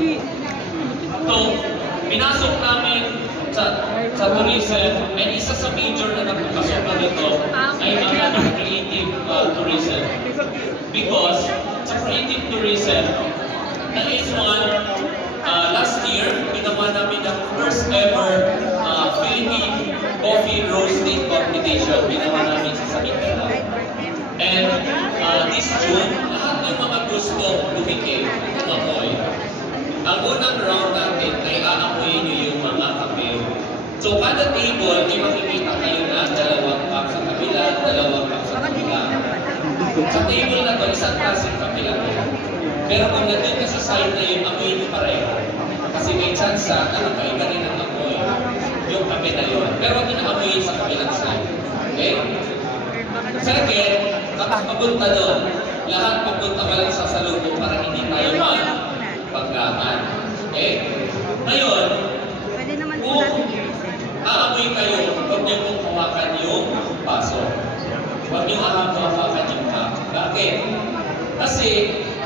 So, pinasok namin sa tourism, and isa sa major na nagpapasok na dito ay ang creative tourism. Because sa creative tourism, that is one, last year, ginawa namin ang first ever Philippine Coffee Roasting Competition. Ginawa namin sa Sakitana. And this June, lahat ng mga gusto lumikim, umamoy. Ang unang round natin ay aamuyin nyo yung mga kape. So, kada table, may makikita kayo na dalawang cup sa kabila, dalawang cup sa kabila. Sa table na to, isang klaseng kape lang yan. Pero kung nandun ka sa side na yun, amoy nyo pareho. Kasi may chance na nakaiba rin ang amoy yung kape na yun. Pero huwag nyo na-amoyin sa kabilang side. Okay? Second, kapag papunta doon, lahat papunta ka lang sa salubong para hindi tayo paggaman. Okay? Ngayon, kung aamoy kayo, huwag niyo pong hawakan yung baso. Huwag niyo hawakan yung cup. Bakit? Kasi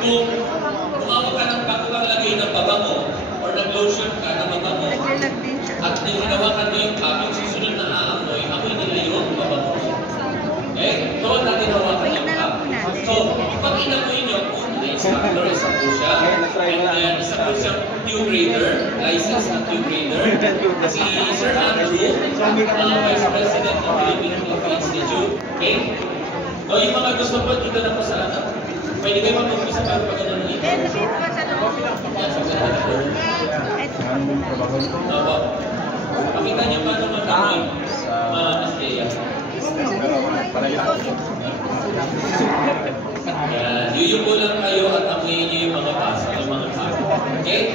kung umawag ka ng bago kang lagay ng babango or nag-lotion ka ng babango at hinawakan mo yung cup, yung susunod na aamoy, amoy nila yung babango. Okay? Doon natin hawakan yung cup. So, pag inamoy nyo, instructor, isa po siya. And then, isa po siyang new grader, licensed na new grader. Si Sir Andrew, Vice President ng Philippine Coffee Institute. Okay? So, yung mga gusto po dito na po sa anak, pwede kayo mag-umpisa para pag ano na ito. Yan, sa senator. Pakita niyo paano mag-amoy, Ms. Dea. Yuyuko lang kayo at amoyin niyo yung mga basa, yung mga cup. Okay?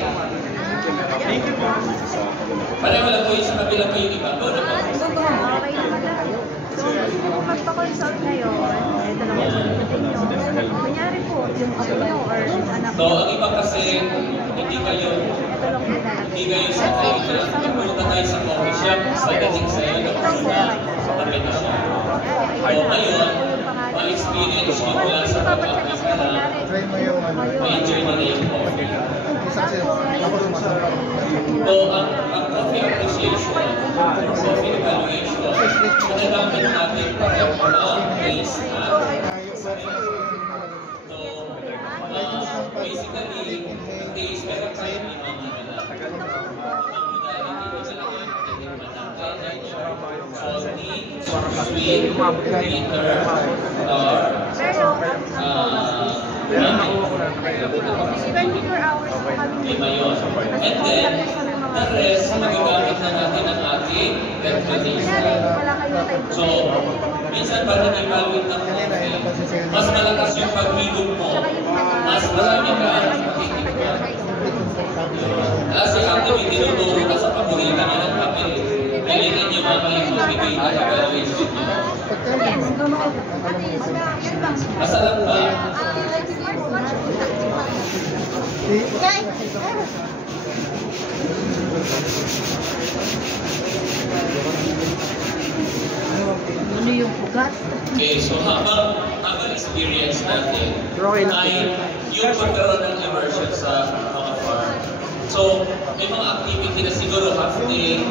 Pareho lang po yung sa kabila po yung iba. Go na po. So, kung magpa-consult ngayon, ito lang yung sasagutin nyo. Kunyari po, yung apo nyo or anak So, ang iba kasi, hindi kayo sa tayo. Pumunta tayo sa coffee shop, pagdating sa'yo, napunta sa kapita siya. So, ngayon, ma-experience nyo mula sa kapatid ka na ma-enjoy nyo na yung coffee. So, ang coffee appreciation, coffee evaluation, ginagamit natin para ang taste na. So, basically, ang taste, meron tayo limang salty, sweet, bitter, sour, 24 hours po kami. lima yun. And then, the rest, magagamit na natin ang ating reputation. So, minsan parang i-evaluate ng coffee, mas malakas yung paghilog mo, mas marami ka makikita. Kasi actually, tinuturo ka sa paborito niya ng kape. Kailangan niyo makikibigay na evaluation niyo. Masarap ba? Ano yung ugat? Okay, so habang experience natin ay yung pagkaroon ng immersion sa mga farm. So, may mga activity na siguro half day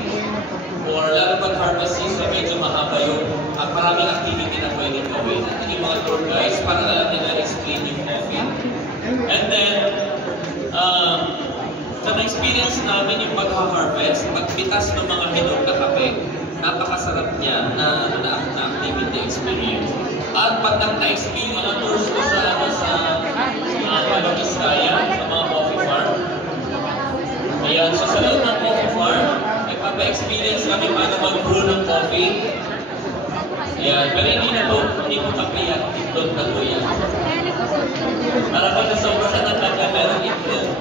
or lalo pag harvest season, medyo mahaba yung maraming activity na pwedeng gawin. At yung mga tour guys, para alam nila explain yung coffee. And then, sa na-experience namin yung pag-harvest, pagpitas ng mga hinog na kape, napakasarap niya na activity experience. At pag na-experience ang tours ko sa Pag-Biskaya, sa mga coffee farm. Ayan, so sa loob ng coffee farm, may papa-experience kami paano mag-brew ng coffee. Ayan, pero hindi po kape yan, itlog na po yan. Para pag nasobra ka ng taga, meron itlog.